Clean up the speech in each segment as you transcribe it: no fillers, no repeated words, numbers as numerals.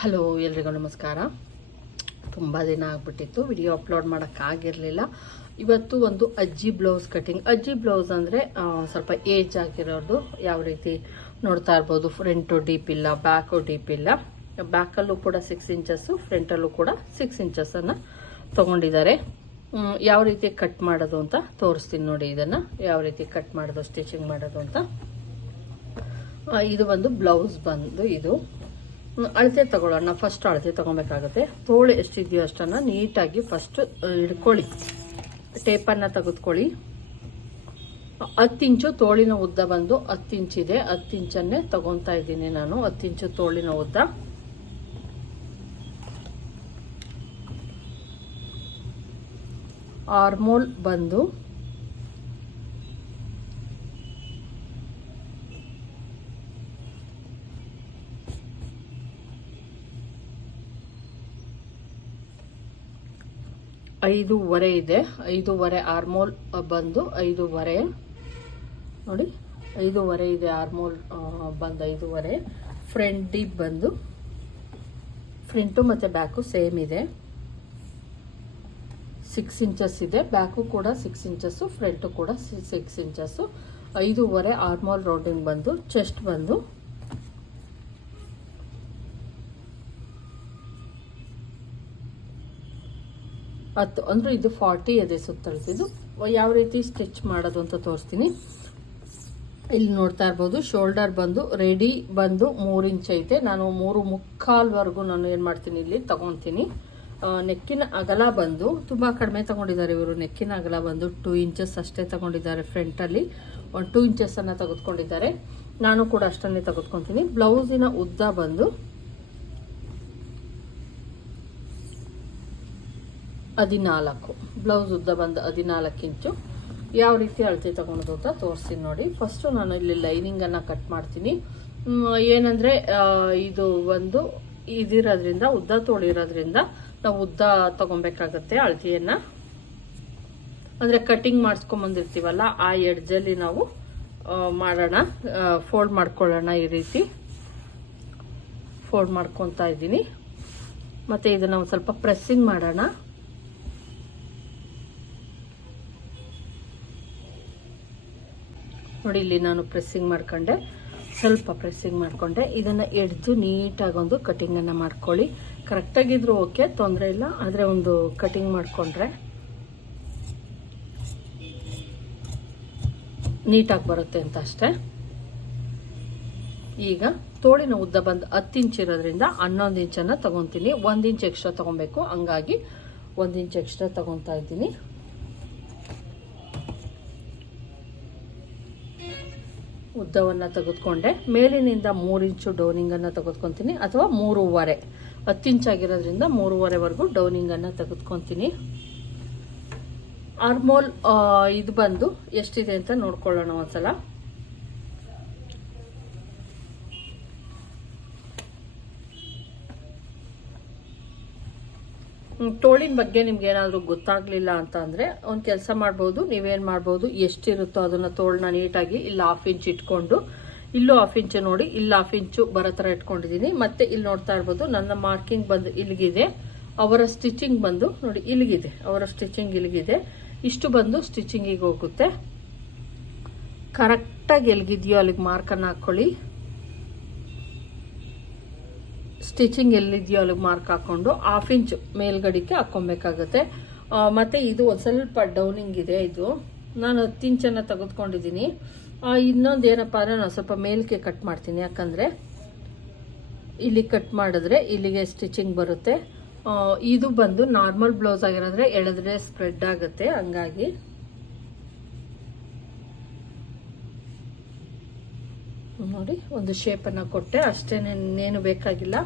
Hello, ಎಲ್ರಿಗೂ ನಮಸ್ಕಾರ. ತುಂಬ ದಿನ ಆಗ್ಬಿಟ್ಟಿತ್ತು ವಿಡಿಯೋ ಅಪ್ಲೋಡ್ ಮಾಡೋಕ್ಕಾಗಿರಲಿಲ್ಲ. ಇವತ್ತು ಒಂದು ಅಜ್ಜಿ ಬ್ಲೌಸ್ ಕಟಿಂಗ್. ಅಜ್ಜಿ ಬ್ಲೌಸ್ ಅಂದರೆ ಸ್ವಲ್ಪ ಏಜ್ ಆಗಿರೋದು. ಯಾವ ರೀತಿ ನೋಡ್ತಾ ಇರ್ಬೋದು, ಫ್ರಂಟು ಡೀಪ್ ಇಲ್ಲ, ಬ್ಯಾಕು ಡೀಪ್ ಇಲ್ಲ. ಬ್ಯಾಕಲ್ಲೂ ಕೂಡ 6 ಇಂಚಸ್ಸು, ಫ್ರಂಟಲ್ಲೂ ಕೂಡ 6 ಇಂಚಸ್ಸನ್ನು ತೊಗೊಂಡಿದ್ದಾರೆ. ಯಾವ ರೀತಿ ಕಟ್ ಮಾಡೋದು ಅಂತ ತೋರಿಸ್ತೀನಿ ನೋಡಿ. ಇದನ್ನು ಯಾವ ರೀತಿ ಕಟ್ ಮಾಡೋದು, ಸ್ಟಿಚಿಂಗ್ ಮಾಡೋದು ಅಂತ. ಇದು ಒಂದು ಬ್ಲೌಸ್ ಬಂದು ಇದು ಅಳತೆ ತಗೊಳ್ಳೋಣ. ಫಸ್ಟ್ ಅಳತೆ ತಗೊಬೇಕಾಗುತ್ತೆ. ತೋಳು ಎಷ್ಟಿದೆಯೋ ಅಷ್ಟನ್ನು ನೀಟಾಗಿ ಫಸ್ಟ್ ಹಿಡ್ಕೊಳ್ಳಿ. ಟೇಪನ್ನು ತೆಗೆದುಕೊಳ್ಳಿ. 10 ಇಂಚು ತೋಳಿನ ಉದ್ದ ಬಂದು 10 ಇಂಚಿದೆ. 10 ಇಂಚನ್ನೇ ತಗೊತಾ ಇದ್ದೀನಿ ನಾನು. 10 ಇಂಚು ತೋಳಿನ ಉದ್ದ. ಆರ್ಮೋಲ್ ಬಂದು 5.5 ಇದೆ. 5.5 ಆರ್ಮೋಲ್ ಬಂದು 5.5 ನೋಡಿ. 5.5 ಇದೆ ಆರ್ಮೋಲ್ ಬಂದು 5.5. ಫ್ರಂಟ್ ಡೀಪ್ ಬಂದು ಫ್ರಂಟು ಮತ್ತು ಬ್ಯಾಕು ಸೇಮ್ ಇದೆ. 6 ಇಂಚಸ್ ಇದೆ. ಬ್ಯಾಕು ಕೂಡ 6 ಇಂಚಸ್ಸು, ಫ್ರಂಟು ಕೂಡ 6 ಇಂಚಸ್ಸು. 5.5 ಆರ್ಮೋಲ್ ರೌಂಡಿಂಗ್ ಬಂದು. ಚೆಸ್ಟ್ ಬಂದು 10 ಅಂದರೆ ಇದು 40 ಇದೆ ಸುತ್ತಳಿಸಿದ್ದು. ಯಾವ ರೀತಿ ಸ್ಟಿಚ್ ಮಾಡೋದು ಅಂತ ತೋರಿಸ್ತೀನಿ. ಇಲ್ಲಿ ನೋಡ್ತಾ ಇರ್ಬೋದು, ಶೋಲ್ಡರ್ ಬಂದು ರೆಡಿ ಬಂದು 3 ಇಂಚ್ ಐತೆ. ನಾನು 3.25 ನಾನು ಏನು ಮಾಡ್ತೀನಿ, ಇಲ್ಲಿ ತಗೊತೀನಿ. ನೆಕ್ಕಿನ ಅಗಲ ಬಂದು ತುಂಬ ಕಡಿಮೆ ತಗೊಂಡಿದ್ದಾರೆ ಇವರು. ನೆಕ್ಕಿನ ಅಗಲ ಬಂದು 2 ಇಂಚಸ್ ಅಷ್ಟೇ ತಗೊಂಡಿದ್ದಾರೆ. ಫ್ರಂಟಲ್ಲಿ ಒಂದು 2 ಇಂಚಸ್ಸನ್ನು ತೆಗೆದುಕೊಂಡಿದ್ದಾರೆ. ನಾನು ಕೂಡ ಅಷ್ಟನ್ನೇ ತೆಗೆದುಕೊತೀನಿ. ಬ್ಲೌಸಿನ ಉದ್ದ ಬಂದು 14. ಬ್ಲೌಸ್ ಉದ್ದ ಬಂದು 14 ಇಂಚು. ಯಾವ ರೀತಿ ಅಳತೆ ತಗೊಳೋದು ಅಂತ ತೋರಿಸ್ತೀನಿ ನೋಡಿ. ಫಸ್ಟು ನಾನು ಇಲ್ಲಿ ಲೈನಿಂಗನ್ನು ಕಟ್ ಮಾಡ್ತೀನಿ. ಏನಂದರೆ ಇದು ಒಂದು ಇದಿರೋದ್ರಿಂದ, ಉದ್ದ ತೋಳಿರೋದ್ರಿಂದ ನಾವು ಉದ್ದ ತಗೊಬೇಕಾಗತ್ತೆ ಅಳತೆಯನ್ನು. ಅಂದರೆ ಕಟಿಂಗ್ ಮಾಡಿಸ್ಕೊಂಬಂದಿರ್ತೀವಲ್ಲ, ಆ ಎಡ್ಜಲ್ಲಿ ನಾವು ಮಾಡೋಣ. ಫೋಲ್ಡ್ ಮಾಡ್ಕೊಳ್ಳೋಣ. ಈ ರೀತಿ ಫೋಲ್ಡ್ ಮಾಡ್ಕೊತಾ ಇದ್ದೀನಿ. ಮತ್ತು ಇದನ್ನು ಒಂದು ಸ್ವಲ್ಪ ಪ್ರೆಸ್ಸಿಂಗ್ ಮಾಡೋಣ. ನೋಡಿ, ಇಲ್ಲಿ ನಾನು ಪ್ರೆಸ್ಸಿಂಗ್ ಮಾಡ್ಕೊಂಡೆ, ಸ್ವಲ್ಪ ಪ್ರೆಸ್ಸಿಂಗ್ ಮಾಡಿಕೊಂಡೆ. ಇದನ್ನು ಎಡ್ಜು ನೀಟಾಗಿ ಒಂದು ಕಟಿಂಗನ್ನು ಮಾಡ್ಕೊಳ್ಳಿ. ಕರೆಕ್ಟಾಗಿದ್ರು ಓಕೆ, ತೊಂದರೆ ಇಲ್ಲ. ಆದರೆ ಒಂದು ಕಟಿಂಗ್ ಮಾಡಿಕೊಂಡ್ರೆ ನೀಟಾಗಿ ಬರುತ್ತೆ ಅಂತ ಅಷ್ಟೇ. ಈಗ ತೋಳಿನ ಉದ್ದ ಬಂದು 10 ಇಂಚ್ ಇರೋದ್ರಿಂದ 11 ಇಂಚನ್ನು ತಗೊತೀನಿ. 1 ಇಂಚ್ ಎಕ್ಸ್ಟ್ರಾ ತಗೊಬೇಕು. ಹಂಗಾಗಿ 1 ಇಂಚ್ ಎಕ್ಸ್ಟ್ರಾ ತಗೊತಾ ಇದ್ದೀನಿ. ಉದ್ದವನ್ನು ತೆಗೆದುಕೊಂಡೆ. ಮೇಲಿನಿಂದ 3 ಇಂಚು ಡೌನಿಂಗನ್ನು ತೆಗೆದುಕೊತೀನಿ, ಅಥವಾ 3.5. 10 ಇಂಚ್ ಆಗಿರೋದ್ರಿಂದ 3.5ವರೆಗೂ ಡೌನಿಂಗನ್ನು ತೆಗೆದುಕೊತೀನಿ. ಆರ್ಮೋಲ್ ಇದು ಬಂದು ಎಷ್ಟಿದೆ ಅಂತ ನೋಡ್ಕೊಳ್ಳೋಣ ಒಂದ್ಸಲ. ತೋಳಿನ ಬಗ್ಗೆ ನಿಮ್ಗೆ ಏನಾದರೂ ಗೊತ್ತಾಗ್ಲಿಲ್ಲ ಅಂತ ಅಂದರೆ ಒಂದು ಕೆಲಸ ಮಾಡ್ಬೋದು. ನೀವೇನು ಮಾಡ್ಬೋದು, ಎಷ್ಟಿರುತ್ತೋ ಅದನ್ನು ತೋಳನ್ನ ನೀಟಾಗಿ ಇಲ್ಲಿ 1/2 ಇಂಚ್ ಇಟ್ಕೊಂಡು, ಇಲ್ಲೂ 1/2 ಇಂಚು ನೋಡಿ, ಇಲ್ಲಿ 1/2 ಇಂಚು ಬರೋ ಥರ ಇಟ್ಕೊಂಡಿದ್ದೀನಿ. ಮತ್ತೆ ಇಲ್ಲಿ ನೋಡ್ತಾ ಇರ್ಬೋದು, ನನ್ನ ಮಾರ್ಕಿಂಗ್ ಬಂದು ಇಲ್ಲಿಗಿದೆ. ಅವರ ಸ್ಟಿಚಿಂಗ್ ಬಂದು ನೋಡಿ ಇಲ್ಲಿಗಿದೆ. ಅವರ ಸ್ಟಿಚಿಂಗ್ ಇಲ್ಲಿಗಿದೆ. ಇಷ್ಟು ಬಂದು ಸ್ಟಿಚಿಂಗಿಗೆ ಹೋಗುತ್ತೆ. ಕರೆಕ್ಟಾಗಿ ಎಲ್ಲಿಗಿದೆಯೋ ಅಲ್ಲಿಗೆ ಮಾರ್ಕನ್ನು ಹಾಕ್ಕೊಳ್ಳಿ. ಸ್ಟಿಚಿಂಗ್ ಎಲ್ಲಿದೆಯೋ ಅಲ್ಲಿಗೆ ಮಾರ್ಕ್ ಹಾಕ್ಕೊಂಡು 1/2 ಇಂಚ್ ಮೇಲ್ಗಡಿಕೆ ಹಾಕ್ಕೊಬೇಕಾಗುತ್ತೆ. ಮತ್ತು ಇದು ಒಂದು ಸ್ವಲ್ಪ ಡೌನಿಂಗ್ ಇದೆ. ಇದು ನಾನು 10 ಇಂಚನ್ನು ತೆಗೆದುಕೊಂಡಿದ್ದೀನಿ. ಇನ್ನೊಂದು ಏನಪ್ಪ ಅಂದರೆ, ನಾನು ಸ್ವಲ್ಪ ಮೇಲ್ಗೆ ಕಟ್ ಮಾಡ್ತೀನಿ. ಯಾಕಂದರೆ ಇಲ್ಲಿ ಕಟ್ ಮಾಡಿದ್ರೆ ಇಲ್ಲಿಗೆ ಸ್ಟಿಚಿಂಗ್ ಬರುತ್ತೆ. ಇದು ಬಂದು ನಾರ್ಮಲ್ ಬ್ಲೌಸ್ ಆಗಿರೋದ್ರೆ ಎಳೆದ್ರೆ ಸ್ಪ್ರೆಡ್ ಆಗುತ್ತೆ. ಹಂಗಾಗಿ ನೋಡಿ, ಒಂದು ಶೇಪನ್ನು ಕೊಟ್ಟೆ ಅಷ್ಟೇ, ಇನ್ನೇನು ಬೇಕಾಗಿಲ್ಲ.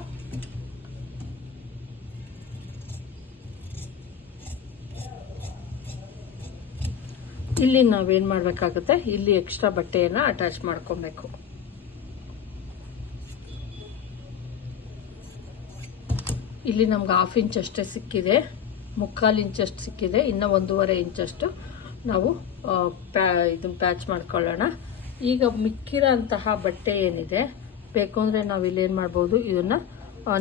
ಇಲ್ಲಿ ನಾವೇನು ಮಾಡಬೇಕಾಗುತ್ತೆ, ಇಲ್ಲಿ ಎಕ್ಸ್ಟ್ರಾ ಬಟ್ಟೆಯನ್ನು ಅಟ್ಯಾಚ್ ಮಾಡ್ಕೊಬೇಕು. ಇಲ್ಲಿ ನಮ್ಗೆ 1/2 ಇಂಚ್ ಅಷ್ಟೇ ಸಿಕ್ಕಿದೆ, 3/4 ಇಂಚಷ್ಟು ಸಿಕ್ಕಿದೆ. ಇನ್ನು 1.5 ಇಂಚಷ್ಟು ನಾವು ಇದನ್ನು ಪ್ಯಾಚ್ ಮಾಡ್ಕೊಳ್ಳೋಣ. ಈಗ ಮಿಕ್ಕಿರೋ ಅಂತಹ ಬಟ್ಟೆ ಏನಿದೆ ಬೇಕು ಅಂದರೆ ನಾವು ಇಲ್ಲಿ ಏನು ಮಾಡ್ಬೋದು, ಇದನ್ನು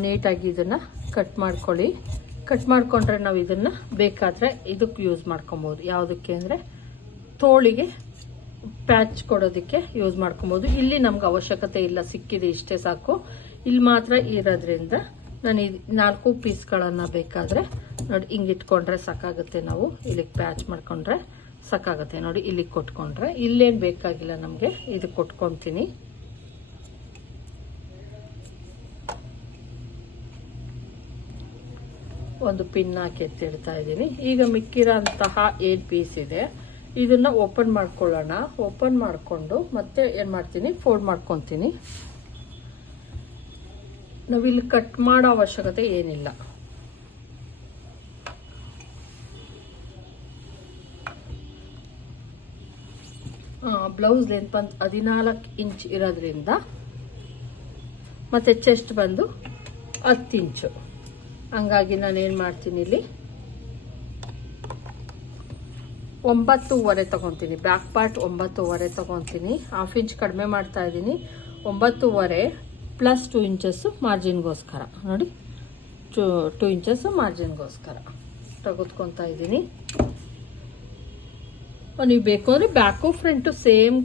ನೀಟಾಗಿ ಇದನ್ನು ಕಟ್ ಮಾಡ್ಕೊಳ್ಳಿ. ಕಟ್ ಮಾಡಿಕೊಂಡ್ರೆ ನಾವು ಇದನ್ನು ಬೇಕಾದರೆ ಇದಕ್ಕೆ ಯೂಸ್ ಮಾಡ್ಕೊಬೋದು. ಯಾವುದಕ್ಕೆ ಅಂದರೆ ತೋಳಿಗೆ ಪ್ಯಾಚ್ ಕೊಡೋದಕ್ಕೆ ಯೂಸ್ ಮಾಡ್ಕೊಬೋದು. ಇಲ್ಲಿ ನಮ್ಗೆ ಅವಶ್ಯಕತೆ ಇಲ್ಲ, ಸಿಕ್ಕಿದೆ ಇಷ್ಟೇ ಸಾಕು. ಇಲ್ಲಿ ಮಾತ್ರ ಇರೋದ್ರಿಂದ ನಾನು ಇದು 4 ಪೀಸ್ಗಳನ್ನು ಬೇಕಾದರೆ ನೋಡಿ ಹಿಂಗೆ ಇಟ್ಕೊಂಡ್ರೆ ಸಾಕಾಗುತ್ತೆ. ನಾವು ಇಲ್ಲಿಗೆ ಪ್ಯಾಚ್ ಮಾಡ್ಕೊಂಡ್ರೆ ಸಾಕಾಗುತ್ತೆ. ನೋಡಿ ಇಲ್ಲಿಗೆ ಕೊಟ್ಕೊಂಡ್ರೆ ಇಲ್ಲೇನು ಬೇಕಾಗಿಲ್ಲ ನಮಗೆ, ಇದು ಕೊಟ್ಕೊತೀನಿ. ಒಂದು ಪಿನ್ ಹಾಕಿ ಎತ್ತಿಡ್ತಾ ಇದ್ದೀನಿ. ಈಗ ಮಿಕ್ಕಿರೋ ಅಂತಹ 8 ಪೀಸ್ ಇದೆ, ಇದನ್ನು ಓಪನ್ ಮಾಡ್ಕೊಳ್ಳೋಣ. ಓಪನ್ ಮಾಡಿಕೊಂಡು ಮತ್ತೆ ಏನು ಮಾಡ್ತೀನಿ, ಫೋಲ್ಡ್ ಮಾಡ್ಕೊತೀನಿ. ನಾವಿಲ್ಲಿ ಕಟ್ ಮಾಡೋ ಅವಶ್ಯಕತೆ ಏನಿಲ್ಲ. ಬ್ಲೌಸ್ ಲೆಂತ್ ಬಂದು 14 ಇಂಚ್ ಇರೋದ್ರಿಂದ ಮತ್ತು ಚೆಸ್ಟ್ ಬಂದು 10 ಇಂಚು. ಹಂಗಾಗಿ ನಾನೇನು ಮಾಡ್ತೀನಿ, ಇಲ್ಲಿ 9.5 ತಗೊತೀನಿ. ಬ್ಯಾಕ್ ಪಾರ್ಟ್ 9.5 ತಗೊತೀನಿ. 1/2 ಇಂಚ್ ಕಡಿಮೆ ಮಾಡ್ತಾ ಇದ್ದೀನಿ. 9.5 ಪ್ಲಸ್ 2 ಇಂಚಸ್ಸು ಮಾರ್ಜಿನ್ಗೋಸ್ಕರ. ನೋಡಿ 2 ಇಂಚಸ್ಸು ಮಾರ್ಜಿನ್ಗೋಸ್ಕರ ತೆಗೆದುಕೊತಾ ಇದ್ದೀನಿ. ನೀವು ಬೇಕು ಅಂದರೆ ಬ್ಯಾಕು ಫ್ರಂಟು ಸೇಮ್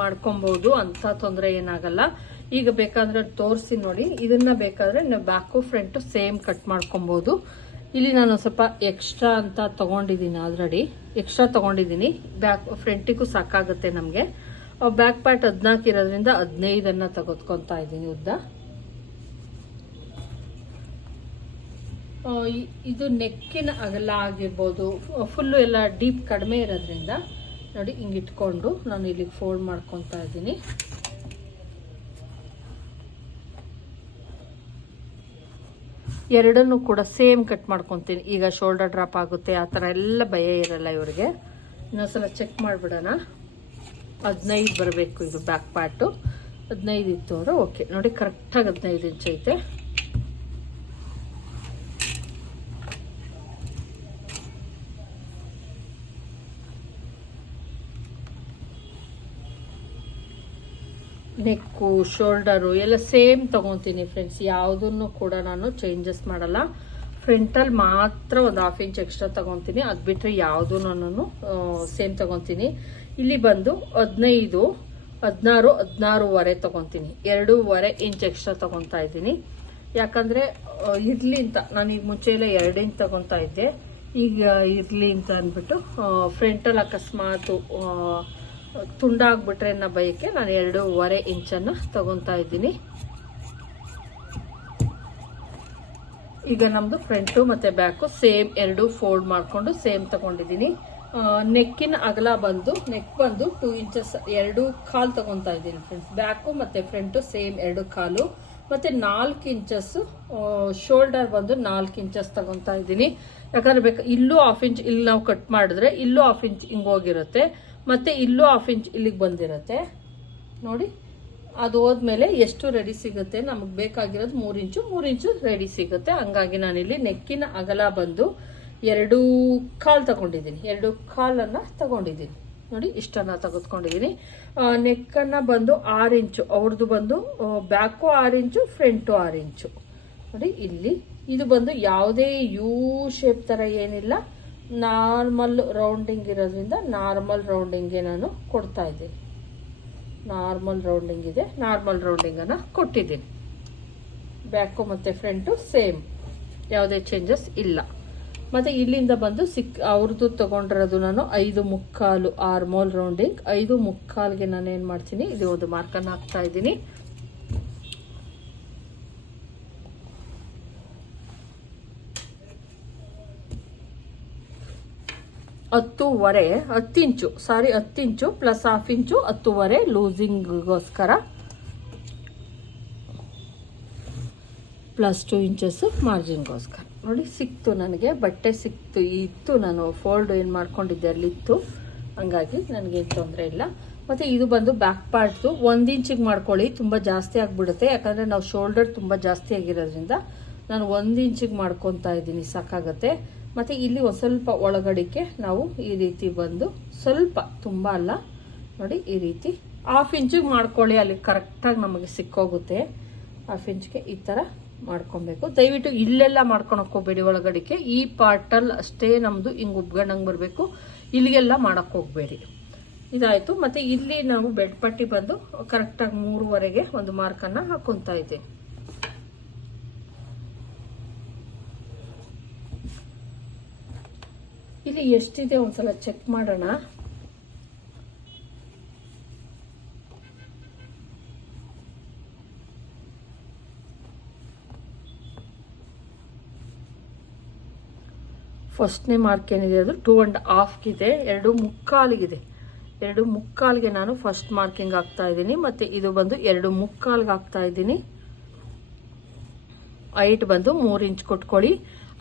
ಮಾಡ್ಕೊಬೋದು, ಅಂಥ ತೊಂದರೆ ಏನಾಗಲ್ಲ. ಈಗ ಬೇಕಾದರೆ ತೋರಿಸಿ ನೋಡಿ. ಇದನ್ನು ಬೇಕಾದರೆ ನಾವು ಬ್ಯಾಕು ಫ್ರಂಟು ಸೇಮ್ ಕಟ್ ಮಾಡ್ಕೊಬೋದು. ಇಲ್ಲಿ ನಾನು ಸ್ವಲ್ಪ ಎಕ್ಸ್ಟ್ರಾ ಅಂತ ತೊಗೊಂಡಿದ್ದೀನಿ, ಆಲ್ರೆಡಿ ಎಕ್ಸ್ಟ್ರಾ ತೊಗೊಂಡಿದ್ದೀನಿ. ಫ್ರಂಟಿಗೂ ಸಾಕಾಗುತ್ತೆ ನಮಗೆ. ಬ್ಯಾಕ್ ಪಾರ್ಟ್ 14 ಇರೋದ್ರಿಂದ 15 ತೆಗೆದುಕೊತಾ ಇದ್ದೀನಿ ಉದ್ದ. ಇದು ನೆಕ್ಕಿನ ಅಗಲ ಆಗಿರ್ಬೋದು, ಫುಲ್ಲು ಎಲ್ಲ ಡೀಪ್ ಕಡಿಮೆ ಇರೋದ್ರಿಂದ ನೋಡಿ ಹಿಂಗೆ ಇಟ್ಕೊಂಡು ನಾನು ಇಲ್ಲಿಗೆ ಫೋಲ್ಡ್ ಮಾಡ್ಕೊತಾ ಇದ್ದೀನಿ. ಎರಡನ್ನೂ ಕೂಡ ಸೇಮ್ ಕಟ್ ಮಾಡ್ಕೊತೀನಿ. ಈಗ ಶೋಲ್ಡರ್ ಡ್ರಾಪ್ ಆಗುತ್ತೆ ಆ ಥರ ಎಲ್ಲ ಭಯ ಇರಲ್ಲ ಇವರಿಗೆ. ಇನ್ನೊಂದ್ಸಲ ಚೆಕ್ ಮಾಡಿಬಿಡೋಣ. 15 ಬರಬೇಕು ಇದು ಬ್ಯಾಕ್ ಪಾರ್ಟು. 15 ಇತ್ತು ಅಂದರೆ ಓಕೆ. ನೋಡಿ ಕರೆಕ್ಟಾಗಿ 15 ಇಂಚ್ ಐತೆ. ನೆಕ್ಕು ಶೋಲ್ಡರು ಎಲ್ಲ ಸೇಮ್ ತೊಗೊತೀನಿ ಫ್ರೆಂಡ್ಸ್. ಯಾವುದನ್ನು ಕೂಡ ನಾನು ಚೇಂಜಸ್ ಮಾಡಲ್ಲ. ಫ್ರಂಟಲ್ಲಿ ಮಾತ್ರ ಒಂದು 1/2 ಇಂಚ್ ಎಕ್ಸ್ಟ್ರಾ ತೊಗೊತೀನಿ. ಅದು ಬಿಟ್ಟರೆ ಯಾವುದೂ ನಾನು ಸೇಮ್ ತೊಗೊತೀನಿ. ಇಲ್ಲಿ ಬಂದು 15, 16, 16.5 ತೊಗೊತೀನಿ. 2.5 ಇಂಚ್ ಎಕ್ಸ್ಟ್ರಾ ತೊಗೊತಾ ಇದ್ದೀನಿ. ಯಾಕಂದರೆ ಇರಲಿ ಅಂತ. ನಾನೀಗ ಮುಂಚೆ ಎಲ್ಲ 2 ಇಂಚ್ ತೊಗೊತಾ ಇದ್ದೆ. ಈಗ ಇರಲಿ ಅಂತ ಅಂದ್ಬಿಟ್ಟು ಫ್ರಂಟಲ್ಲಿ ಅಕಸ್ಮಾತು ತುಂಡಾಗ್ಬಿಟ್ರೆ ಅನ್ನೋ ಬಯಕೆ ನಾನು 2.5 ಇಂಚನ್ನು ತಗೊತಾ ಇದ್ದೀನಿ. ಈಗ ನಮ್ಮದು ಫ್ರಂಟು ಮತ್ತು ಬ್ಯಾಕು ಸೇಮ್ 2 ಫೋಲ್ಡ್ ಮಾಡಿಕೊಂಡು ಸೇಮ್ ತಗೊಂಡಿದ್ದೀನಿ. ನೆಕ್ಕಿನ ಅಗಲ ಬಂದು ನೆಕ್ ಬಂದು 2 ಇಂಚಸ್ 2.25 ತಗೊತಾ ಇದ್ದೀನಿ ಫ್ರೆಂಡ್ಸ್. ಬ್ಯಾಕು ಮತ್ತು ಫ್ರಂಟು ಸೇಮ್ 2.25 ಮತ್ತು 4 ಇಂಚಸ್ಸು ಶೋಲ್ಡರ್ ಬಂದು 4 ಇಂಚಸ್ ತಗೊತಾ ಇದ್ದೀನಿ. ಯಾಕಂದರೆ ಇಲ್ಲೂ 1/2 ಇಂಚ್ ಇಲ್ಲಿ ನಾವು ಕಟ್ ಮಾಡಿದ್ರೆ ಇಲ್ಲೂ 1/2 ಇಂಚ್ ಹಿಂಗೆ ಹೋಗಿರುತ್ತೆ, ಮತ್ತು ಇಲ್ಲೂ 1/2 ಇಂಚ್ ಇಲ್ಲಿಗೆ ಬಂದಿರುತ್ತೆ. ನೋಡಿ ಅದು ಹೋದ್ಮೇಲೆ ಎಷ್ಟು ರೆಡಿ ಸಿಗುತ್ತೆ, ನಮಗೆ ಬೇಕಾಗಿರೋದು 3 ಇಂಚು ರೆಡಿ ಸಿಗುತ್ತೆ. ಹಂಗಾಗಿ ನಾನಿಲ್ಲಿ ನೆಕ್ಕಿನ ಅಗಲ ಬಂದು 2.25 ತಗೊಂಡಿದ್ದೀನಿ. 2.25 ತಗೊಂಡಿದ್ದೀನಿ. ನೋಡಿ ಇಷ್ಟನ್ನು ತೆಗೆದುಕೊಂಡಿದ್ದೀನಿ. ನೆಕ್ಕನ್ನು ಬಂದು 6 ಇಂಚು, ಅವ್ರದ್ದು ಬಂದು ಬ್ಯಾಕು 6 ಇಂಚು, ಫ್ರಂಟು 6 ಇಂಚು. ನೋಡಿ ಇಲ್ಲಿ ಇದು ಬಂದು ಯಾವುದೇ ಯು ಶೇಪ್ ಥರ ಏನಿಲ್ಲ, ನಾರ್ಮಲ್ ರೌಂಡಿಂಗ್ ಇರೋದ್ರಿಂದ ನಾರ್ಮಲ್ ರೌಂಡಿಂಗ್ಗೆ ನಾನು ಕೊಡ್ತಾ ಇದ್ದೀನಿ. ನಾರ್ಮಲ್ ರೌಂಡಿಂಗ್ ಇದೆ, ನಾರ್ಮಲ್ ರೌಂಡಿಂಗನ್ನು ಕೊಟ್ಟಿದ್ದೀನಿ. ಬ್ಯಾಕು ಮತ್ತು ಫ್ರಂಟು ಸೇಮ್, ಯಾವುದೇ ಚೇಂಜಸ್ ಇಲ್ಲ. ಮತ್ತು ಇಲ್ಲಿಂದ ಬಂದು ಅವ್ರದ್ದು ತೊಗೊಂಡಿರೋದು ನಾನು 5.25 ಆರ್ಮೋಲ್ ರೌಂಡಿಂಗ್. 5.25ಗೆ ನಾನು ಏನು ಮಾಡ್ತೀನಿ, ಇದು ಒಂದು ಮಾರ್ಕನ್ನು ಹಾಕ್ತಾ ಇದ್ದೀನಿ. ಹತ್ತು ಇಂಚು ಪ್ಲಸ್ 1/2 ಇಂಚು 10.5 ಲೂಸಿಂಗ್ಗೋಸ್ಕರ, ಪ್ಲಸ್ 2 ಇಂಚಸ್ ಮಾರ್ಜಿನ್ಗೋಸ್ಕರ. ನೋಡಿ ಸಿಕ್ತು, ನನಗೆ ಬಟ್ಟೆ ಸಿಕ್ತು. ಇತ್ತು ನಾನು ಫೋಲ್ಡ್ ಏನು ಮಾಡ್ಕೊಂಡಿದ್ದೆ ಅಲ್ಲಿತ್ತು, ಹಂಗಾಗಿ ನನಗೇನು ತೊಂದರೆ ಇಲ್ಲ. ಮತ್ತು ಇದು ಬಂದು ಬ್ಯಾಕ್ ಪಾರ್ಟ್ದು 1 ಇಂಚಿಗೆ ಮಾಡ್ಕೊಳ್ಳಿ, ತುಂಬ ಜಾಸ್ತಿ ಆಗಿಬಿಡುತ್ತೆ. ಯಾಕಂದರೆ ನಾವು ಶೋಲ್ಡರ್ ತುಂಬ ಜಾಸ್ತಿ ಆಗಿರೋದ್ರಿಂದ ನಾನು 1 ಇಂಚಿಗೆ ಮಾಡ್ಕೊತಾ ಇದ್ದೀನಿ, ಸಾಕಾಗುತ್ತೆ. ಮತ್ತು ಇಲ್ಲಿ ಒಂದು ಸ್ವಲ್ಪ ಒಳಗಡಿಕೆ ನಾವು ಈ ರೀತಿ ಬಂದು ಸ್ವಲ್ಪ, ತುಂಬ ಅಲ್ಲ, ನೋಡಿ ಈ ರೀತಿ 1/2 ಇಂಚಿಗೆ ಮಾಡ್ಕೊಳ್ಳಿ. ಅಲ್ಲಿ ಕರೆಕ್ಟಾಗಿ ನಮಗೆ ಸಿಕ್ಕೋಗುತ್ತೆ. 1/2 ಇಂಚ್ಗೆ ಈ ಥರ ಮಾಡ್ಕೊಬೇಕು. ದಯವಿಟ್ಟು ಇಲ್ಲೆಲ್ಲ ಮಾಡ್ಕೊಳಕ್ ಹೋಗ್ಬೇಡಿ, ಒಳಗಡಿಕೆ ಈ ಪಾರ್ಟಲ್ಲಿ ಅಷ್ಟೇ ನಮ್ಮದು ಹಿಂಗೆ ಉಬ್ಗಂಡಂಗೆ ಬರಬೇಕು, ಇಲ್ಲಿಗೆಲ್ಲ ಮಾಡೋಕ್ಕೆ ಹೋಗಬೇಡಿ. ಇದಾಯಿತು. ಮತ್ತು ಇಲ್ಲಿ ನಾವು ಬೆಡ್ ಪಟ್ಟಿ ಬಂದು ಕರೆಕ್ಟಾಗಿ 3ವರೆಗೆ ಒಂದು ಮಾರ್ಕನ್ನು ಹಾಕೊತಾ ಇದ್ದೀನಿ. ಇಲ್ಲಿ ಎಷ್ಟಿದೆ ಒಂದ್ಸಲ ಚೆಕ್ ಮಾಡೋಣ. ಫಸ್ಟ್ನೇ ಮಾರ್ಕ್ ಏನಿದೆ ಅದು 2.5 ಇದೆ, 2.25 2.25 ನಾನು ಫಸ್ಟ್ ಮಾರ್ಕಿಂಗ್ ಹಾಕ್ತಾ ಇದ್ದೀನಿ. ಮತ್ತು ಇದು ಬಂದು 2.25 ಹಾಕ್ತಾ ಇದ್ದೀನಿ. ಹೈಟ್ ಬಂದು 3 ಇಂಚ್ ಕೊಟ್ಕೊಳ್ಳಿ.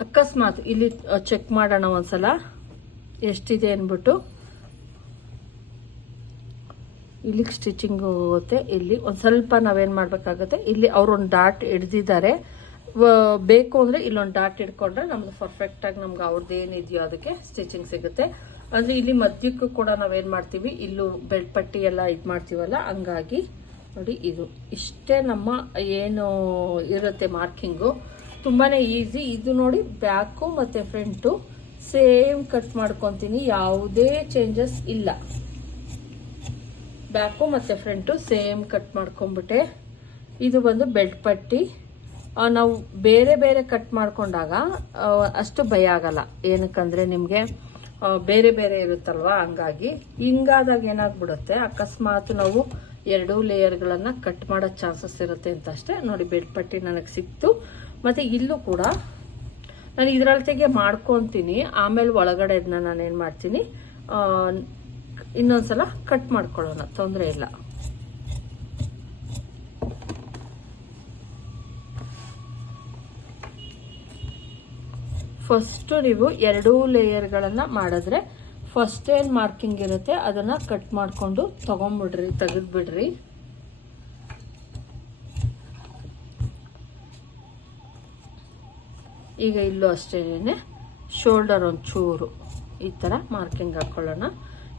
ಅಕಸ್ಮಾತ್ ಇಲ್ಲಿ ಚೆಕ್ ಮಾಡೋಣ ಒಂದ್ಸಲ ಎಷ್ಟಿದೆ ಅಂದ್ಬಿಟ್ಟು. ಇಲ್ಲಿಗೆ ಸ್ಟಿಚಿಂಗ್ ಹೋಗುತ್ತೆ. ಇಲ್ಲಿ ಒಂದು ಸ್ವಲ್ಪ ನಾವೇನು ಮಾಡಬೇಕಾಗುತ್ತೆ, ಇಲ್ಲಿ ಅವರೊಂದು ಡಾಟ್ ಹಿಡ್ದಿದ್ದಾರೆ, ಬೇಕು ಅಂದರೆ ಇಲ್ಲೊಂದು ಡಾಟ್ ಹಿಡ್ಕೊಂಡ್ರೆ ನಮ್ದು ಪರ್ಫೆಕ್ಟಾಗಿ ನಮ್ಗೆ ಅವ್ರದ್ದು ಏನಿದೆಯೋ ಅದಕ್ಕೆ ಸ್ಟಿಚಿಂಗ್ ಸಿಗುತ್ತೆ. ಅಂದರೆ ಇಲ್ಲಿ ಮಧ್ಯಕ್ಕೂ ಕೂಡ ನಾವೇನು ಮಾಡ್ತೀವಿ, ಇಲ್ಲೂ ಬೆಲ್ಟ್ ಪಟ್ಟಿ ಎಲ್ಲ ಇದು ಮಾಡ್ತೀವಲ್ಲ, ಹಂಗಾಗಿ ನೋಡಿ ಇದು ಇಷ್ಟೇ ನಮ್ಮ ಏನು ಇರುತ್ತೆ ಮಾರ್ಕಿಂಗು. ತುಂಬಾ ಈಸಿ ಇದು. ನೋಡಿ ಬ್ಯಾಕು ಮತ್ತು ಫ್ರಂಟು ಸೇಮ್ ಕಟ್ ಮಾಡ್ಕೊತೀನಿ, ಯಾವುದೇ ಚೇಂಜಸ್ ಇಲ್ಲ. ಬ್ಯಾಕು ಮತ್ತು ಫ್ರಂಟು ಸೇಮ್ ಕಟ್ ಮಾಡ್ಕೊಂಬಿಟ್ಟೆ. ಇದು ಬಂದು ಬೆಲ್ಟ್ ಪಟ್ಟಿ. ನಾವು ಬೇರೆ ಬೇರೆ ಕಟ್ ಮಾಡ್ಕೊಂಡಾಗ ಅಷ್ಟು ಭಯ ಆಗಲ್ಲ, ಏನಕ್ಕಂದರೆ ನಿಮಗೆ ಬೇರೆ ಬೇರೆ ಇರುತ್ತಲ್ವ, ಹಂಗಾಗಿ ಹಿಂಗಾದಾಗ ಏನಾಗ್ಬಿಡುತ್ತೆ, ಅಕಸ್ಮಾತ್ ನಾವು 2 ಲೇಯರ್ಗಳನ್ನು ಕಟ್ ಮಾಡೋ ಚಾನ್ಸಸ್ ಇರುತ್ತೆ ಅಂತ ಅಷ್ಟೇ. ನೋಡಿ ಬೆಲ್ಟ್ ಪಟ್ಟಿ ನನಗೆ ಸಿಕ್ತು. ಮತ್ತು ಇಲ್ಲೂ ಕೂಡ ನಾನು ಇದರೊಳತೆಗೆ ಮಾಡ್ಕೊತೀನಿ, ಆಮೇಲೆ ಒಳಗಡೆ ಇದನ್ನ ನಾನೇನು ಮಾಡ್ತೀನಿ, ಇನ್ನೊಂದ್ಸಲ ಕಟ್ ಮಾಡ್ಕೊಳ್ಳೋಣ, ತೊಂದರೆ ಇಲ್ಲ. ಫಸ್ಟು ನೀವು 2 ಲೇಯರ್ಗಳನ್ನು ಮಾಡಿದ್ರೆ ಫಸ್ಟ್ ಏನು ಮಾರ್ಕಿಂಗ್ ಇರುತ್ತೆ ಅದನ್ನು ಕಟ್ ಮಾಡಿಕೊಂಡು ತೆಗೆದ್ಬಿಡ್ರಿ. ಈಗ ಇಲ್ಲೂ ಅಷ್ಟೇನೆ ಶೋಲ್ಡರ್ ಒಂಚೂರು ಈ ಥರ ಮಾರ್ಕಿಂಗ್ ಹಾಕ್ಕೊಳ್ಳೋಣ.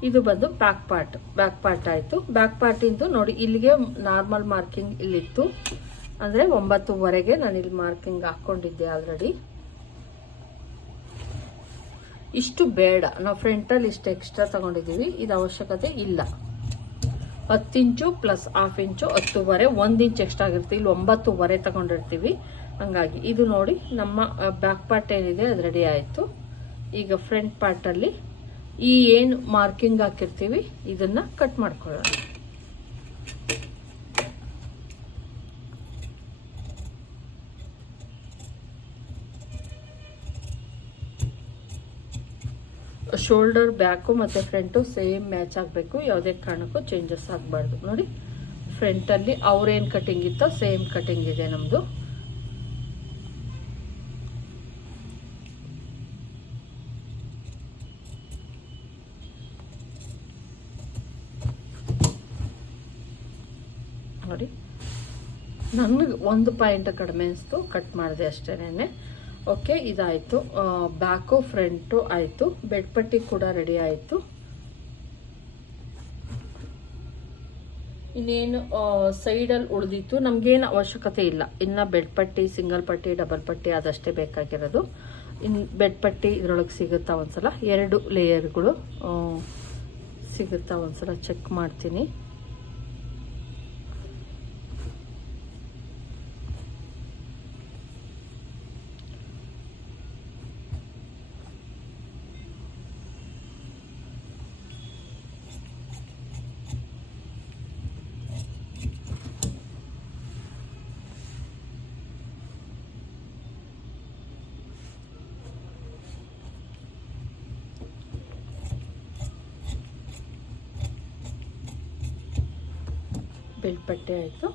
ಇದು ಬಂದು ಬ್ಯಾಕ್ ಪಾರ್ಟ್ ಆಯಿತು. ಬ್ಯಾಕ್ ಪಾರ್ಟಿಂದು ನೋಡಿ ಇಲ್ಲಿಗೆ ನಾರ್ಮಲ್ ಮಾರ್ಕಿಂಗ್ ಇಲ್ಲಿತ್ತು, ಅಂದರೆ 9ವರೆಗೆ ನಾನು ಇಲ್ಲಿ ಮಾರ್ಕಿಂಗ್ ಹಾಕ್ಕೊಂಡಿದ್ದೆ ಆಲ್ರೆಡಿ. ಇಷ್ಟು ಬೇಡ, ನಾವು ಫ್ರಂಟಲ್ಲಿ ಇಷ್ಟು ಎಕ್ಸ್ಟ್ರಾ ತಗೊಂಡಿದ್ದೀವಿ, ಇದು ಅವಶ್ಯಕತೆ ಇಲ್ಲ. 10 ಇಂಚು ಪ್ಲಸ್ 1/2 ಇಂಚು 10ವರೆ, 1 ಇಂಚ್ ಎಕ್ಸ್ಟ್ರಾ ಆಗಿರ್ತೀವಿ. ಇಲ್ಲಿ 9ವರೆ ತಗೊಂಡಿರ್ತೀವಿ, ಹಂಗಾಗಿ ಇದು ನೋಡಿ ನಮ್ಮ ಬ್ಯಾಕ್ ಪಾರ್ಟ್ ಏನಿದೆ ಅದು ರೆಡಿ ಆಯಿತು. ಈಗ ಫ್ರಂಟ್ ಪಾರ್ಟಲ್ಲಿ ಈ ಏನು ಮಾರ್ಕಿಂಗ್ ಹಾಕಿರ್ತೀವಿ ಇದನ್ನು ಕಟ್ ಮಾಡ್ಕೊಳ್ಳೋಣ. ಶೋಲ್ಡರ್ ಬ್ಯಾಕು ಮತ್ತು ಫ್ರಂಟು ಸೇಮ್ ಮ್ಯಾಚ್ ಆಗಬೇಕು, ಯಾವುದೇ ಕಾರಣಕ್ಕೂ ಚೇಂಜಸ್ ಆಗಬಾರ್ದು. ನೋಡಿ ಫ್ರಂಟಲ್ಲಿ ಅವ್ರೇನು ಕಟಿಂಗ್ ಇತ್ತೋ ಸೇಮ್ ಕಟಿಂಗ್ ಇದೆ ನಮ್ಮದು. ನೋಡಿ ನನಗೆ 1 ಪಾಯಿಂಟ್ ಕಡಿಮೆ ಅನಿಸ್ತು, ಕಟ್ ಮಾಡಿದೆ ಅಷ್ಟೇನೆ. ಓಕೆ, ಇದಾಯಿತು. ಬ್ಯಾಕು ಫ್ರಂಟು ಆಯಿತು. ಬೆಡ್ ಪಟ್ಟಿ ಕೂಡ ರೆಡಿ ಆಯಿತು. ಇನ್ನೇನು ಸೈಡಲ್ಲಿ ಉಳಿದಿತ್ತು, ನಮಗೇನು ಅವಶ್ಯಕತೆ ಇಲ್ಲ. ಇನ್ನು ಬೆಡ್ ಪಟ್ಟಿ, ಸಿಂಗಲ್ ಪಟ್ಟಿ, ಡಬಲ್ ಪಟ್ಟಿ ಅದಷ್ಟೇ ಬೇಕಾಗಿರೋದು. ಇನ್ನು ಬೆಡ್ ಪಟ್ಟಿ ಇದರೊಳಗೆ ಸಿಗುತ್ತಾ ಒಂದ್ಸಲ, 2 ಲೇಯರ್ಗಳು ಸಿಗುತ್ತಾ ಒಂದ್ಸಲ ಚೆಕ್ ಮಾಡ್ತೀನಿ. ಬೆಲ್ಟ್ ಪಟ್ಟಿ ಆಯಿತು.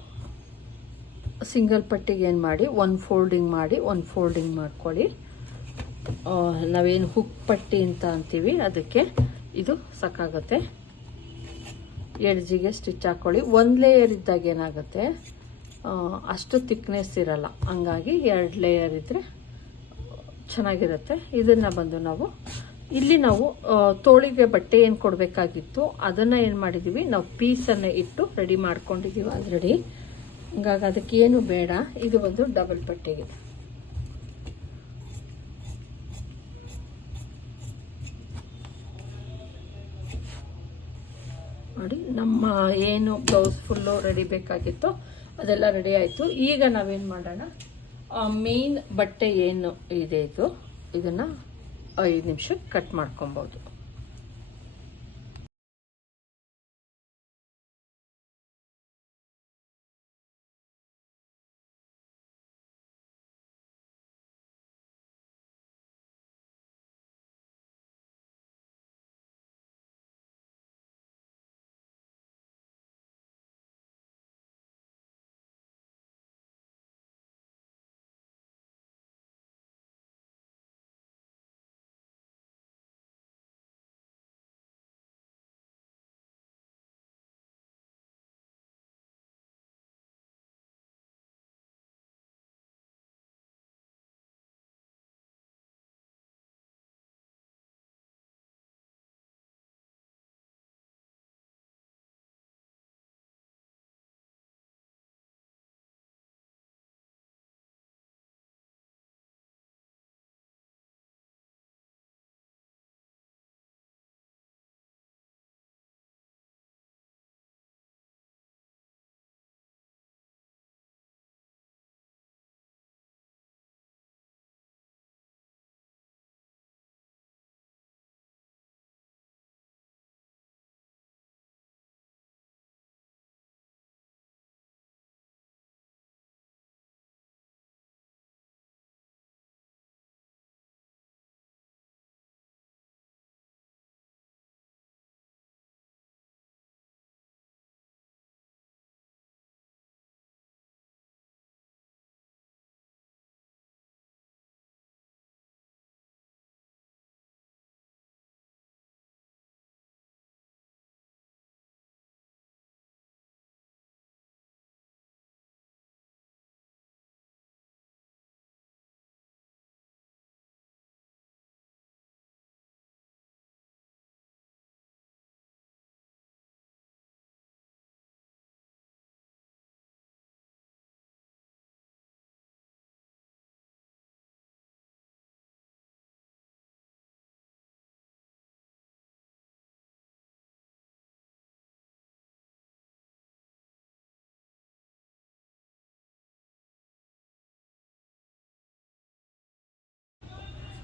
ಸಿಂಗಲ್ ಪಟ್ಟಿಗೆ ಏನು ಮಾಡಿ, 1 ಫೋಲ್ಡಿಂಗ್ ಮಾಡಿ 1 ಫೋಲ್ಡಿಂಗ್ ಮಾಡ್ಕೊಳ್ಳಿ. ನಾವೇನು ಹುಕ್ ಪಟ್ಟಿ ಅಂತ ಅಂತೀವಿ ಅದಕ್ಕೆ ಇದು ಸಾಕಾಗುತ್ತೆ. ಎಡ್ಜಿಗೆ ಸ್ಟಿಚ್ ಹಾಕ್ಕೊಳ್ಳಿ. 1 ಲೇಯರ್ ಇದ್ದಾಗ ಏನಾಗುತ್ತೆ, ಅಷ್ಟು ಥಿಕ್ನೆಸ್ ಇರಲ್ಲ, ಹಂಗಾಗಿ 2 ಲೇಯರ್ ಇದ್ದರೆ ಚೆನ್ನಾಗಿರುತ್ತೆ. ಇದನ್ನು ಬಂದು ನಾವು ತೋಳಿಗೆ ಬಟ್ಟೆ ಏನು ಕೊಡಬೇಕಾಗಿತ್ತು ಅದನ್ನು ಏನು ಮಾಡಿದ್ದೀವಿ, ನಾವು ಪೀಸನ್ನು ಇಟ್ಟು ರೆಡಿ ಮಾಡ್ಕೊಂಡಿದ್ದೀವಿ ಆಲ್ರೆಡಿ. ಹಂಗಾಗಿ ಅದಕ್ಕೇನು ಬೇಡ. ಇದು ಒಂದು ಡಬಲ್ ಪಟ್ಟಿಗೆ. ನೋಡಿ, ನಮ್ಮ ಏನು ಬ್ಲೌಸ್ ಫುಲ್ಲು ರೆಡಿ ಬೇಕಾಗಿತ್ತು ಅದೆಲ್ಲ ರೆಡಿ ಆಯಿತು. ಈಗ ನಾವೇನು ಮಾಡೋಣ, ಮೇನ್ ಬಟ್ಟೆ ಏನು ಇದೆ ಇದನ್ನು 5 ನಿಮಿಷಕ್ಕೆ ಕಟ್ ಮಾಡ್ಕೊಬೋದು.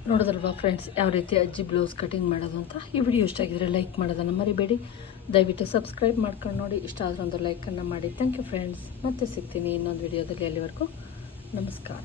ನೋಡೋದಲ್ವಾ ಫ್ರೆಂಡ್ಸ್, ಯಾವ ರೀತಿ ಅಜ್ಜಿ ಬ್ಲೌಸ್ ಕಟಿಂಗ್ ಮಾಡೋದು ಅಂತ. ಈ ವಿಡಿಯೋ ಇಷ್ಟ ಆಗಿದ್ರೆ ಲೈಕ್ ಮಾಡೋದನ್ನು ಮರಿಬೇಡಿ. ದಯವಿಟ್ಟು ಸಬ್ಸ್ಕ್ರೈಬ್ ಮಾಡ್ಕೊಂಡು ನೋಡಿ. ಇಷ್ಟ ಆದ್ರೆ ಒಂದು ಲೈಕನ್ನು ಮಾಡಿ. Thank you friends. ಮತ್ತೆ ಸಿಗ್ತೀನಿ ಇನ್ನೊಂದು ವಿಡಿಯೋದಲ್ಲಿ. ಅಲ್ಲಿವರೆಗೂ ನಮಸ್ಕಾರ.